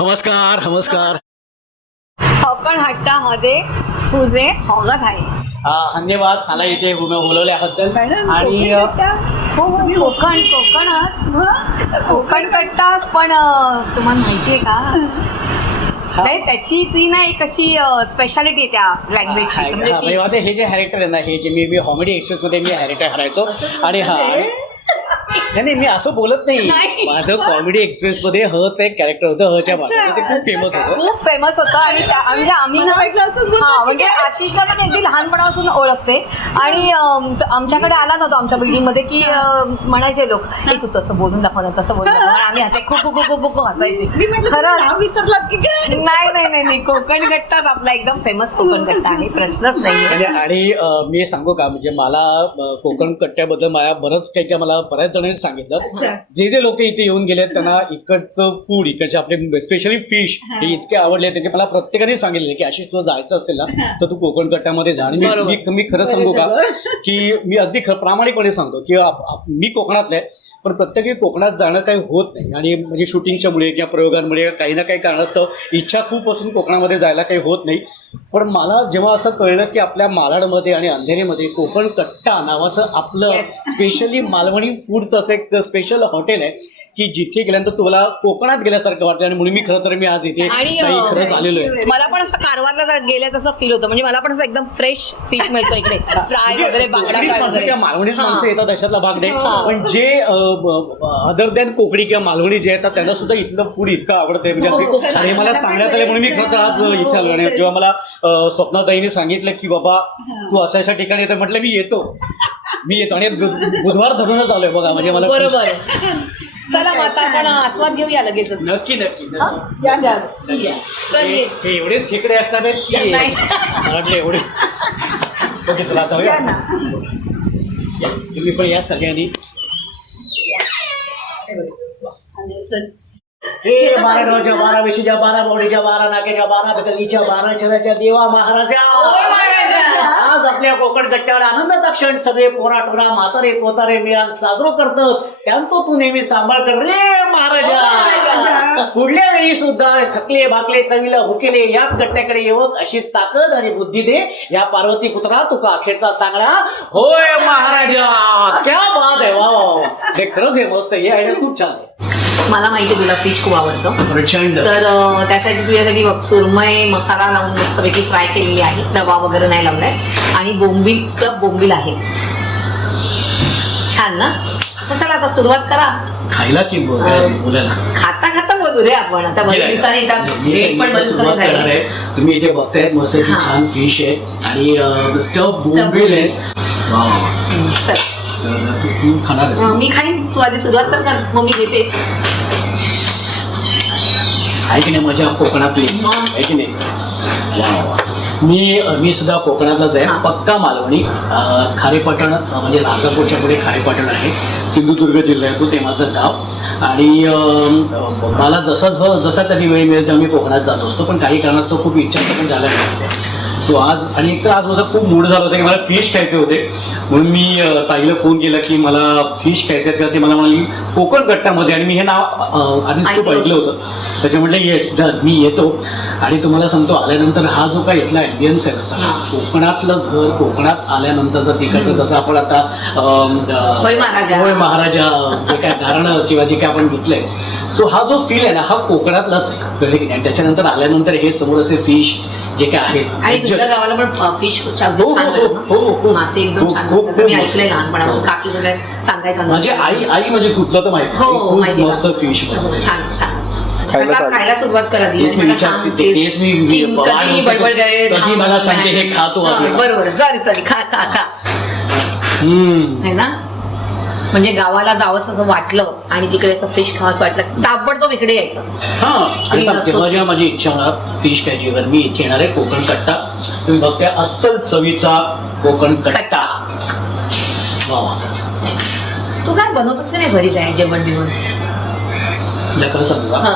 नमस्कार नमस्कार. कोकण हट्टामध्ये तुझे स्वागत आहे. धन्यवाद. मला इथे बोल- बोलवल्याबद्दल. आणि अ, हो हो, कोकण कोकणच. कोकण कट्टाच पण अं, तुम्हाला माहितीये का? नाही त्याची ती ना एक अशी स्पेशालिटी आहे त्या लँग्वेजची हा, म्हणजे ती- म्हणजे हे जे कॅरेक्टर आहे ना हे जे मी मी कॉमेडी एक्सप्रेस मध्ये मी कॅरेक्टर हरायचो. आणि हा आणि- नाही नाही मी असं बोलत नाही. नाही. माझं कॉमेडी एक्सप्रेस मध्ये हच एक कॅरेक्टर होतं हच्या भाषेत ते खूप फेमस होतं. खूप फेमस होतं. आणि त्या- म्हणजे आम्ही ना हा म्हणजे आशिषला मी अगदी लहानपणापासून ओळखते. आणि त- आमच्याकडे आला ना तो आमच्या बिल्डिंगमध्ये की म्हणायचे लोक "ए, तू तसं बोलून दाखव ना तसं बोलून दाखव. आणि आम्ही असे खूप खूप खूप खूप हसायचे. खरं विसरलात की काय? नाही नाही नाही नाही. कोकण गट्टाच आपला एकदम फेमस कोकण गट्टा आहे. प्रश्नच नाही आणि आणि अ, मी सांगू का? म्हणजे मला अ, कोकण कट्ट्याबद्दल मला बरंच काही काही मला बऱ्याच जणांनी सांगितलं. जे जे लोक इथे येऊन गेले त्यांना इकडचं फूड इकडचे आपले स्पेशली फिश हे. इतके आवडले ते की मला प्रत्येकाने सांगितले की अशी तुला जायचं असेल ना तर तू कोकण कट्ट्यामध्ये जा. आणि मी-. मी खरं सांगू का की मी अगदी प्रामाणिकपणे सांगतो की मी कोकणातलं आहे पण प्रत्येकी कोकणात जाणं काही होत नाही. आणि म्हणजे शूटिंगच्या मुळे किंवा प्रयोगांमुळे काही ना काही कारणास्तव इच्छा खूप असून कोकणामध्ये जायला काही होत नाही. पण मला जेव्हा असं कळलं की आपल्या मालाडमध्ये आणि अंधेरीमध्ये कोकण कट्टा नावाचं आपलं. स्पेशली मालवणी फूडचं असं एक स्पेशल हॉटेल आहे की जिथे गेल्यानंतर तुम्हाला कोकणात गेल्यासारखं वाटतं आणि म्हणून मी खरं तर मी आज इथे आणि, काही अं, खरंच आलेलो आहे. मला पण असं कारवारला गेल्या तसं फील होतं. म्हणजे मला पण असं एकदम फ्रेश फिश मिळतो इकडे. फ्राय वगैरे बांगडा कोकणीच फ्राय माणसं वगैरे. किंवा मालवणीच. माणसं येतात अशातला भाग नाही. पण जे अदर दॅन कोकणी किंवा मालवणी जे येतात त्यांना सुद्धा इथलं फूड इतकं आवडतंय. म्हणजे हो, अगदी- आणि मला सांगण्यात आले म्हणून मी खरं तर आज इथे आलो आणि जेव्हा मला अ, स्वप्नाताईने सांगितलं की बाबा तू अशा अशा ठिकाणी येतो म्हटलं मी येतो. मी येतो आणि बुधवार धरूनच आलोय बघा म्हणजे मला बरोबर चला मग आता आपण आस्वाद घेऊया लगेचच नक्की नक्की नक्की. या ना. नक्की. या. हे हे एवढेच खेकडे असतात आहेत की नाही. मला वाटलं एवढे ओके तुला आता या? ना. या, तुम्ही पण या सगळ्यांनी आणि हे बारा डोळ्याच्या बारा विशीच्या बारा बोडीच्या बारा नाक्याच्या बारा गलीच्या बारा शहराच्या देवा महाराजा आपल्या कोकण कट्ट्यावर आनंदाचा क्षण. सगळे पोरा टोरा म्हातारे पोतारे मिळान साजरो करतात त्यांचा तू नेहमी सांभाळ कर रे महाराजा. पुढल्या वेळी सुद्धा थकले भाकले चवीला भुकेले याच कट्ट्याकडे येवक अशीच ताकद आणि बुद्धी दे. या पार्वती पुत्रा तुका अखेरचा सांगला होय महाराजा. क्या बात आहे. वा वा. हे खरंच हे मस्त हे आयडिया खूप छान आहे. मला माहिती तुला फिश खूप आवडतं. प्रचंड. तर अं, त्यासाठी तुझ्यासाठी बघ सुरमई मसाला लावून मस्तपैकी फ्राय केलेली आहे. रवा वगैरे नाही लावलाय. आणि बोंबील स्टफ बोंबील आहे. छान ना? चला आता सुरुवात करा. खायला की अं, खाता खाता बोलू रे आपण. आता बरेच दिवसांनी एकदा मी- भेट मी पण तर बरेच सुरुवात दिवसांनी करणार झाली. आहे. तुम्ही इथे बघताय मस्त की हा. छान फिश आहे. आणि स्टफ बोंबील आहे. हम्म, चल. तर तू तू खाणार आहेस. मी खाईन. तू आधी सुरुवात तर कर मग मी घेतेच आहे की नाही मजा? कोकणातली. मग. आहे की नाही? वा, वा, वा. मी मी सुद्धा कोकणातलाच आहे. हा. पक्का मालवणी. अं, खारेपाटण अं, म्हणजे राजापूरच्या पुढे खारेपाटण आहे. सिंधुदुर्ग जिल्हा आहे तो ते माझं गाव. आणि अं, अं, मला जसा जसा कधी वेळ मिळेल तेव्हा मी कोकणात जात असतो. पण काही कारणास्तव खूप इच्छा पण झाल्या नाही. सो आज आणि एक तर आज माझा खूप मूड झाला होता की मला फिश खायचे होते. म्हणून मी ताईला फोन केला की मला फिश खायचे आहेत तेव्हा ती मला म्हणाली कोकण गट्ट्यामध्ये आणि मी हे नाव आधीच खूप ऐकलं. होतं. त्याच्या म्हटलं येस डन मी येतो. आणि तुम्हाला सांगतो आल्यानंतर हा जो काही इथला ॲम्बियन्स आहे हा. कोकणातलं घर कोकणात आल्यानंतरचं तिकडचं जसं आपण आता होय महाराजा. जे काय गारणं किंवा जे काय आपण घेतलंय. सो हा जो फील आहे ना हा कोकणातलाच आहे. की त्याच्यानंतर आल्यानंतर हे समोर असे फिश जे काय आहेत आणि तुझ्या गावाला पण फिश छान हो, हो, हो. मासे एकदम छान मी ऐकलंय. लहानपणापासून. काकी सगळ्या सांगायचं. माझी आई आई म्हणजे कुठलं तर माहिती. हो माहिती मस्त. फिश छान छान. खायला सुरुवात करा कधी बडबड गए कधी मला सांगते हे खा तू आपल्याला. बरोबर. Sorry sorry. खा खा खा. हम्म. है ना? म्हणजे गावाला जावंस असं वाटलं आणि तिकडे असं फिश खावंसं वाटलं ताबडतोब इकडे यायचं हा आणि तेव्हा जेव्हा. माझी इच्छा होणार फिश खायची तर मी इथे येणार आहे कोकण कट्टा तुम्ही बघताय अस्सल चवीचा कोकण कट्टा वा वा. तू काय बनवतोस का नाही घरी काय जेवण बिवण तुला खरं सांगू हा.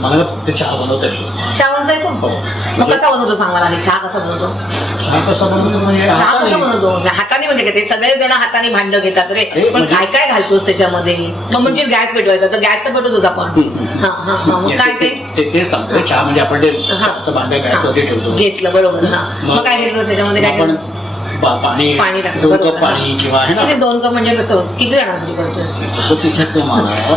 मला ना फक्त चहा बनवता येतो चहा. मग कसा बनवतो सांग मला आधी? चहा कसा बनवतो? चहा कसा बनवतो म्हणजे चहा हाताने. बनवतो? हाताने म्हणजे काय? ते सगळे जण हाताने भांड घेतात रे. अरे, पण म्हणजे- काय काय घालतोस त्याच्यामध्ये? मग म्हणजे गॅस पेटवायचा तर गॅस तर पेटवतोच आपण. हम्म. हा हा हा. मग काय ते सांगतो चहा म्हणजे आपण ते. चहाचं भांडं गॅसवरती ठेवतो. घेतलं बरोबर. हा. मग काय घेतलं त्याच्यामध्ये? काय आपण केलं? पा- पाणी पाणी टाकलं, दोन बरोबर, कप पाणी हा. किंवा आहे ना? किती दोन कप म्हणजे कसं? किती जणांसाठी करतोस? तो तुझ्यात ते मला.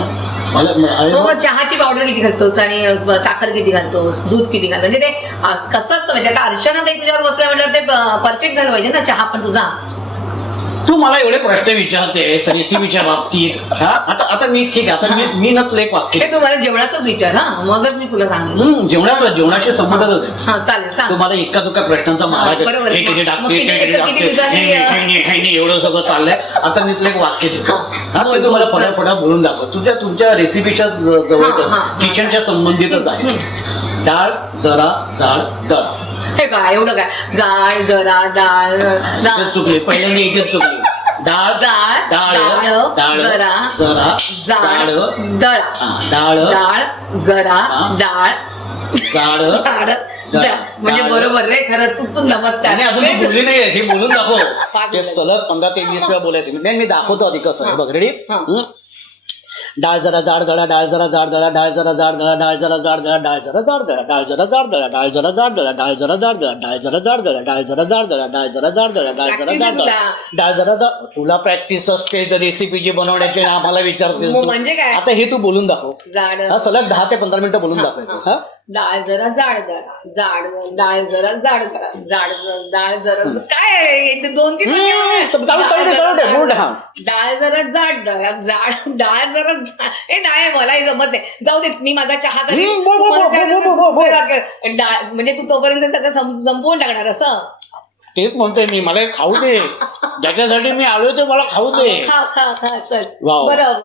मला अरे मग चहाची पावडर किती घालतोस आणि अ, साखर किती घालतोस? दूध किती घालतो म्हणजे ते अ, कसं असतं म्हणजे आता अर्चना ताई तुझ्यावर बसल्या म्हटल्यावर ते परफेक्ट झालं पाहिजे ना चहा पण तुझा. तू मला एवढे प्रश्न विचारते रेसिपीच्या बाबतीत. हा? आता आता मी ठीक आहे आता मी मी ना तुला एक वाक्य. हे तू मला जेवणाचाच विचार हा? मगच मी तुला सांगेन. हम्म, जेवणाचं जेवणाशी संबंधच आहे. हा चालेल सांग. तुम्हाला इतका चुका प्रश्नांचा मारा बरोबर. हे किती मग टाकते किती- ते किती किती टाकते दिवसांनी, हे नाही, अं, नाही, नाही, एवढं सगळं चाललंय. आता मी तुला एक वाक्य देतो. हा. बोल, ते तुम्हाला बोल. फटाफटा बोलून दाखव. तुझ्या तुमच्या रेसिपीच्या जवळ हा, हा, हा. किचनच्या संबंधितच आहे. डाळ जरा जाड दळा. हे काय एवढं काय जाळ जरा डाळ डाळ चुकली पहिल्यांदा इथेच चुकली डाळ जाड, डाळ डाळ, डाळ जरा, जरा जाड दळा हा, डाळ डाळ जरा हा. डाळ जाड झाड डाळ. म्हणजे डाळ. बरोबर रे खरंच तू तू नमस्कार आणि अजून ती बोलली नाहीये हे बोलून दाखव पाच हे मिनिटं. सलग पंधरा ते वीस वेळा बोलायचं नाही मी दाखवतो आधी कसं आहे. बघ रेडी हा. हं? डाळ जरा जाड दळा डाळ जरा जाड दळा डाळ जरा जाड दळा डाळ जरा जाड दळा डाळ जरा जाड दळा डाळ जरा जाड दळा डाळ जरा जाड दळा डाळ जरा जाड दळा डाळ जरा जाड दळा डाळ जरा जाड दळा डाळ जरा जाड दळा डाळ जरा जाड दळा. डाळ जरा जाड तुला प्रॅक्टिस असते जर रेसिपी जी बनवण्याची आम्हाला विचारतेस. म्हणजे काय? आता हे तू बोलून दाखव हा सलग दहा ते पंधरा मिनिटं बोलून हा, दाखवायचं हा. हा डाळ जरा जाड जरा जाड डाळ जरा जाड करा. जाड डाळ जरा काय दोन तीन डाळ जरा हा. जाड डाळ जाड डाळ जरा ए नाही मलाही जमत नाही. जाऊ दे मी माझा चहा करेन डाळ म्हणजे तू तोपर्यंत सगळं संपवून टाकणार असं? तेच म्हणतोय मी मला हे खाऊ दे. ज्याच्यासाठी मी आलोय ते मला खाऊ दे. खा खा खा चल. बरं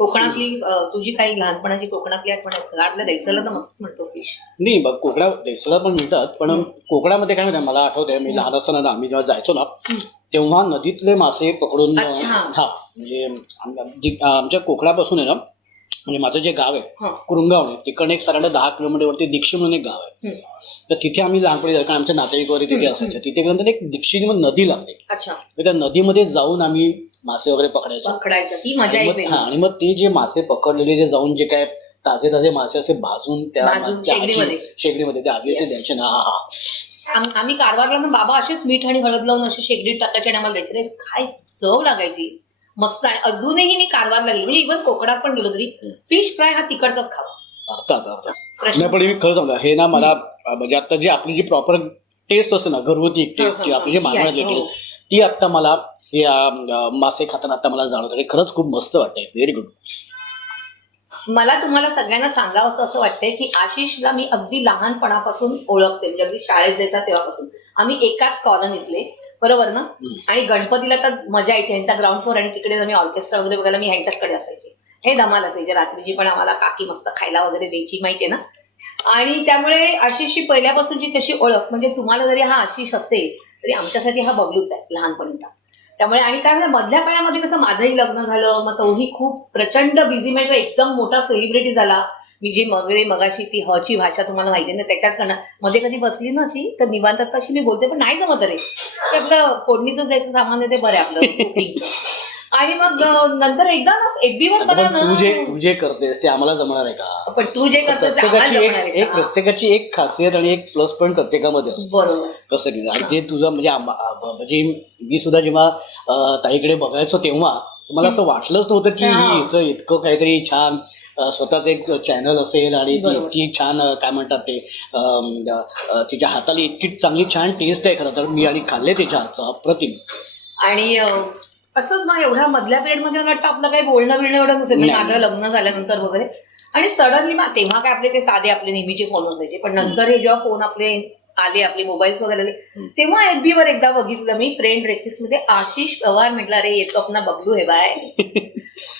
कोकणातली तुझी काही लहानपणाची कोकणातली आठवण? आपल्या दहीसरला तर मस्तच म्हणतो फिश नाही बघ कोकणा देसला पण मिळतात पण कोकणामध्ये काय माहिती मला आठवतंय मी लहान असताना ना आम्ही जेव्हा जायचो ना तेव्हा नदीतले मासे पकडून. हा म्हणजे आमच्या कोकणापासून आहे ना म्हणजे माझं जे गाव आहे. कुरुंगावणे तिकडे एक साधारण दहा किलोमीटर वरती दीक्षी म्हणून एक गाव आहे. तर तिथे आम्ही लहानपणी जायचो कारण आमच्या नातेवाईक वगैरे तिथे असायचे तिथे गेल्यानंतर एक दीक्षी नदी लागते तर त्या नदीमध्ये जाऊन आम्ही मासे वगैरे पकडायचो आणि मग- हा, आणि वेगळीच. मग ते जे मासे पकडलेले जे जाऊन जे काय ताजे ताजे मासे असे भाजून त्या शेगडीमध्ये. शेगडीमध्ये ते आधी असे. द्यायचे ना हा हा आम- आम्ही कारवारला बाबा असेच मीठ आणि हळद लावून अशी शेगडीत टाकायचे आणि आम्हाला द्यायचे रे काय चव लागायची मस्त आणि अजूनही मी कारवारला गेली म्हणजे इव्हन कोकणात पण गेलो तरी फिश फ्राय हा तिकडचाच खावा. अर्थात अर्थात. नाही पण मी खरं सांगतो. हे ना मला म्हणजे आता जी आपली जी प्रॉपर टेस्ट असते ना घरगुती टेस्ट हं, जी हं, आपली जी हं. मानवातली ती आहे, टेस्ट ती आता मला हे अं, मासे खाताना आता मला जाणवत. आणि खरंच खूप मस्त वाटतंय. व्हेरी गुड मला तुम्हाला सगळ्यांना सांगावं असं असं वाटतंय की आशिषला मी अगदी लहानपणापासून ओळखते. म्हणजे अगदी शाळेत जायचा तेव्हापासून. आम्ही एकाच कॉलनीतले बरोबर ना आणि गणपतीला तर मजा यायची. ह्यांचा ग्राउंड फ्लोर आणि तिकडे आम्ही ऑर्केस्ट्रा वगैरे बघायला मी ह्यांच्याचकडे असायचे. हे धमाल असायचे. रात्रीची पण आम्हाला काकी मस्त खायला वगैरे द्यायची माहितीये ना? आणि त्यामुळे आशिषची पहिल्यापासूनची तशी ओळख म्हणजे तुम्हाला जरी हा आशिष असेल तरी आमच्यासाठी हा बबलूच आहे लहानपणीचा. त्यामुळे आणि काय म्हणजे मधल्या काळामध्ये कसं माझंही लग्न झालं मग तोही खूप प्रचंड बिझी म्हणजे एकदम मोठा सेलिब्रिटी झाला. मी जी मगरे मगाशी ती हची भाषा तुम्हाला माहिती आहे ना त्याच्याच करणार मध्ये कधी बसली ना अशी तर निवांत तशी मी बोलते पण नाही जमत रे ते आपलं फोडणीचं द्यायचं सामान आहे ते बरं आपलं. आणि मग नंतर एकदा ना एफबी वर बघा पण तू जे ना तू जे करतेस ते आम्हाला जमणार आहे का पण तू जे करतोस ते आम्हाला प्रत्येकाची एक जमणार आहे एक का? प्रत्येकाची एक खासियत आणि एक प्लस पॉईंट प्रत्येकामध्ये असतो बरोबर कसं की आणि ते तुझं म्हणजे आम्हा- म्हणजे मी सुद्धा जेव्हा अं, ताईकडे बघायचो तेव्हा मला असं वाटलंच नव्हतं की हा. हिचं इतकं काहीतरी छान स्वतःच एक चॅनल असेल आणि ती. इतकी छान काय म्हणतात ते तिच्या हाताला इतकी चांगली छान टेस्ट आहे खरं तर. मी आणि खाल्ले तिच्या हातचं अप्रतिम. आणि असंच मग एवढ्या मधल्या पिरियडमध्ये मला वाटतं आपलं काही बोलणं बिलणं एवढं नसेल. माझं लग्न झाल्यानंतर वगैरे. आणि सडनली मग तेव्हा काय आपले ते साधे आपले नेहमीचे फोन असायचे पण नंतर हे जेव्हा फोन आपले आले आपले मोबाईल्स वगैरे आले तेव्हा FB वर एकदा बघितलं मी फ्रेंड रेक्विस्टमध्ये आशिष पवार म्हटलं अरे येतो आपला बबलू हे बाय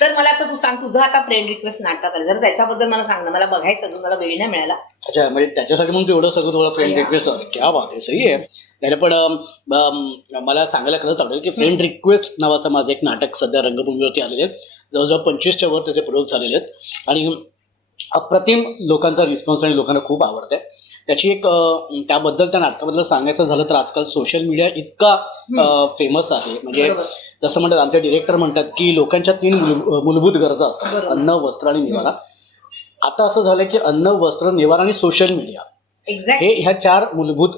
तर मला आता तू सांग तुझं आता फ्रेंड रिक्वेस्ट नाटक आहे. जर त्याच्याबद्दल मला सांग ना मला बघायचं अजून मला वेळ नाही मिळाला. अच्छा म्हणजे त्याच्यासाठी मग तू एवढं सगळं तुम्हाला फ्रेंड. रिक्वेस्ट क्या बात आहे सही आहे. नाही पण अम, मला सांगायला खरंच आवडेल की फ्रेंड रिक्वेस्ट नावाचं माझं एक नाटक सध्या रंगभूमीवरती आलेले आहे. जवळजवळ पंचवीसच्या वर त्याचे प्रयोग झालेले आहेत. आणि अप्रतिम लोकांचा रिस्पॉन्स आणि लोकांना खूप आवडतंय. त्याची एक त्याबद्दल त्या नाटकाबद्दल सांगायचं झालं तर आजकाल सोशल मीडिया इतका फेमस आहे. म्हणजे. जसं म्हणतात आमचे डिरेक्टर म्हणतात की लोकांच्या तीन मूल- मूलभूत गरजा असतात. अन्न वस्त्र आणि निवारा. आता असं झालं की अन्न वस्त्र निवारा आणि सोशल मीडिया हे ह्या चार मूलभूत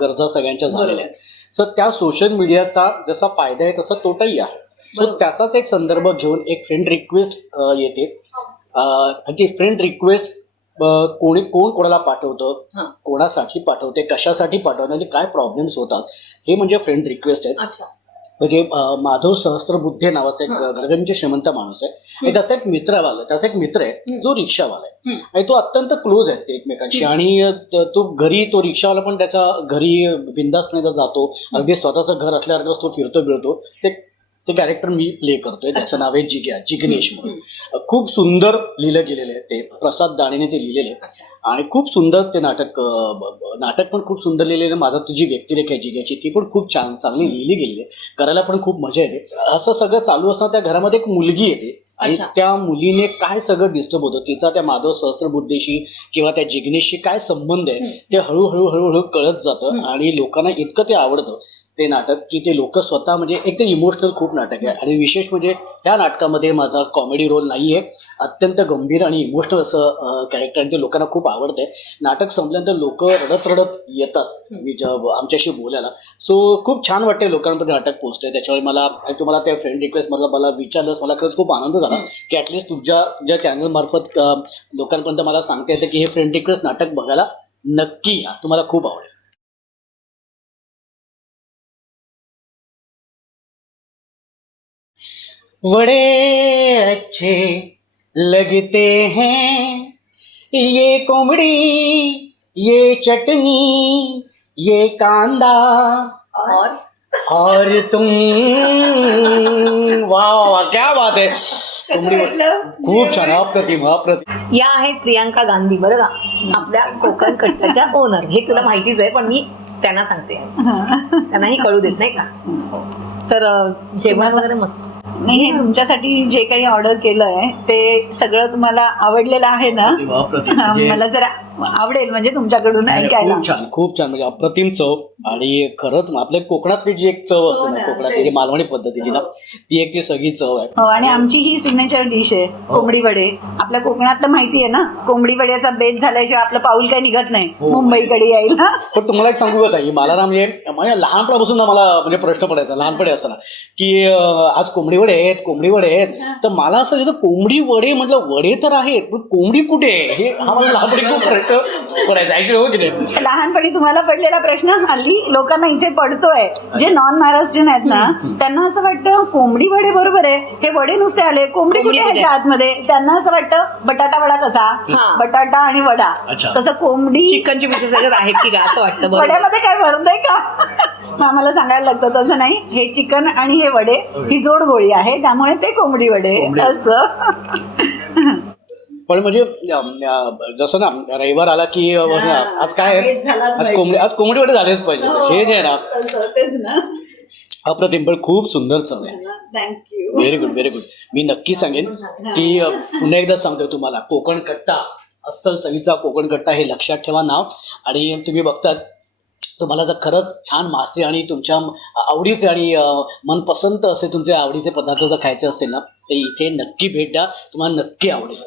गरजा सगळ्यांच्या झालेल्या आहेत. सो त्या सोशल मीडियाचा जसा फायदा आहे तसा तोटाही आहे. सो. त्याचाच एक संदर्भ घेऊन एक फ्रेंड रिक्वेस्ट येते. ती फ्रेंड रिक्वेस्ट कोणी कोण कोणाला पाठवतं. कोणासाठी पाठवते? कशासाठी पाठवते? आणि काय प्रॉब्लेम्स होतात? हे म्हणजे फ्रेंड रिक्वेस्ट आहेत. म्हणजे माधव सहस्त्रबुद्धे नावाचा एक गडगंज श्रीमंत माणूस आहे. आणि त्याचा एक मित्र आला त्याचा एक मित्र आहे. जो रिक्षावाला आहे. आणि तो अत्यंत क्लोज आहे ते एकमेकांशी. आणि त- घरी तो रिक्षावाला पण त्याच्या घरी बिंदासपणे जातो. अगदी स्वतःचं घर असल्यासारखं तो फिरतो बिरतो ते ते कॅरेक्टर मी प्ले करतोय. त्याचं नाव आहे जिग्या जिग्नेश म्हणून. खूप सुंदर लिहिलं गेलेलं आहे ते. प्रसाद दाणेने ते लिहिलेले आणि खूप सुंदर ते नाटक नाटक पण खूप सुंदर लिहिलेलं. माझा तुझी व्यक्तिरेखा आहे जिग्याची. ती पण खूप छान चांगली लिहिली गेलेली आहे. करायला पण खूप मजा येते. असं सगळं चालू असताना त्या घरामध्ये एक मुलगी येते. आणि. त्या मुलीने काय सगळं डिस्टर्ब होतं? तिचा त्या माधव सहस्त्रबुद्धेशी किंवा त्या जिग्नेशशी काय संबंध आहे? ते हळूहळू हळूहळू कळत जातं आणि लोकांना इतकं ते आवडतं. ते नाटक की ते लोक स्वतः म्हणजे एक ते इमोशनल खूप नाटक आहे. आणि विशेष म्हणजे ह्या नाटकामध्ये माझा कॉमेडी रोल नाही आहे अत्यंत गंभीर आणि इमोशनल असं कॅरेक्टर आणि ते लोकांना खूप आवडतंय. नाटक संपल्यानंतर लोक रडत रडत येतात. मी आमच्याशी बोलायला. सो खूप छान वाटते लोकांपर्यंत नाटक पोचतंय त्याच्यावर मला आणि तुम्हाला त्या फ्रेंड रिक्वेस्ट मला मला विचारलंस मला खरंच खूप आनंद झाला. की ॲटलिस्ट तुझ्या ज्या चॅनलमार्फत लोकांपर्यंत मला सांगता येतं की हे फ्रेंड रिक्वेस्ट नाटक बघायला नक्की या. तुम्हाला खूप आवडेल. बड़े अच्छे लगते हैं। ये कोमड़ी ये चटनी ये कांदा और? और तुम वाह क्या बात आहे कोंबडी? खूप छान अप्रतिम अप्रतिम या आहेत प्रियांका गांधी बरं का? आपल्या कोकण कट्ट्याच्या ओनर हे तुला माहितीच आहे पण मी त्यांना सांगते. त्यांनाही कळू देत नाही का? तर जेवण वगैरे मस्त. नाही हे तुमच्यासाठी जे काही ऑर्डर केलंय ते सगळं तुम्हाला आवडलेलं आहे ना? हा, म्हणजे- मला जरा आवडेल म्हणजे तुमच्याकडून ऐकायला. खूप छान खूप छान. म्हणजे अप्रतिम चव. आणि खरंच आपल्या कोकणातली जी एक चव असते हो ना ना, कोकणातली जी. मालवणी पद्धतीची ना ती एक ती सगळी चव आहे. हो आणि आमची ही सिग्नेचर डिश आहे हो. कोंबडी वडे. आपल्या कोकणात तर माहिती आहे ना कोंबडी वड्याचा बेत झाल्याशिवाय आपलं पाऊल काही निघत नाही हो. मुंबईकडे यायला. पण तुम्हाला एक सांगू का ताई मला ना म्हणजे म्हणजे लहानपणापासून ना मला म्हणजे प्रश्न पडायचा लहानपणी असताना की आज कोंबडी वडे आहेत कोंबडी वडे आहेत तर मला असं येतं कोंबडी वडे म्हटलं वडे तर आहेत पण कोंबडी कुठे आहे? हे हा मला लहानपणी खूप प्रश्न पडायचा ऐकलं हो की नाही? लहानपणी तुम्हाला पडलेला प्रश्न हल्ली लोकांना इथे पडतोय जे नॉन महाराष्ट्रीयन आहेत ना त्यांना असं वाटतं कोंबडी वडे बरोबर आहे. हे वडे नुसते आले कोंबडी कुठे ह्याच्या आतमध्ये? त्यांना असं वाटतं बटाटा वडा कसा. बटाटा आणि वडा. तसं कोंबडी चिकनची आहेत की काय असं वाटतं वड्यामध्ये काय भरत आहे का? आम्हाला सांगायला लागतं तसं नाही. हे चिकन आणि हे वडे ही जोड गोळी आहे. त्यामुळे ते कोंबडी वडे. असं. पण म्हणजे जसं ना रविवार आला की आज काय आज. कोंबडी आज कोंबडी वडे झालेच पाहिजे. हे जे आहे ना अप्रतिम पण खूप सुंदर चव आहे. व्हेरी गुड व्हेरी गुड मी नक्की सांगेन की पुन्हा एकदा सांगतोय तुम्हाला कोकण कट्टा अस्सल चवीचा कोकण कट्टा हे लक्षात ठेवा नाव. आणि तुम्ही बघतात तुम्हाला जर खरंच छान मासे आणि तुमच्या आवडीचे आणि मनपसंत असे तुमचे आवडीचे पदार्थ जर खायचे असतील ना ते इथे नक्की भेट द्या. तुम्हाला नक्की आवडेल.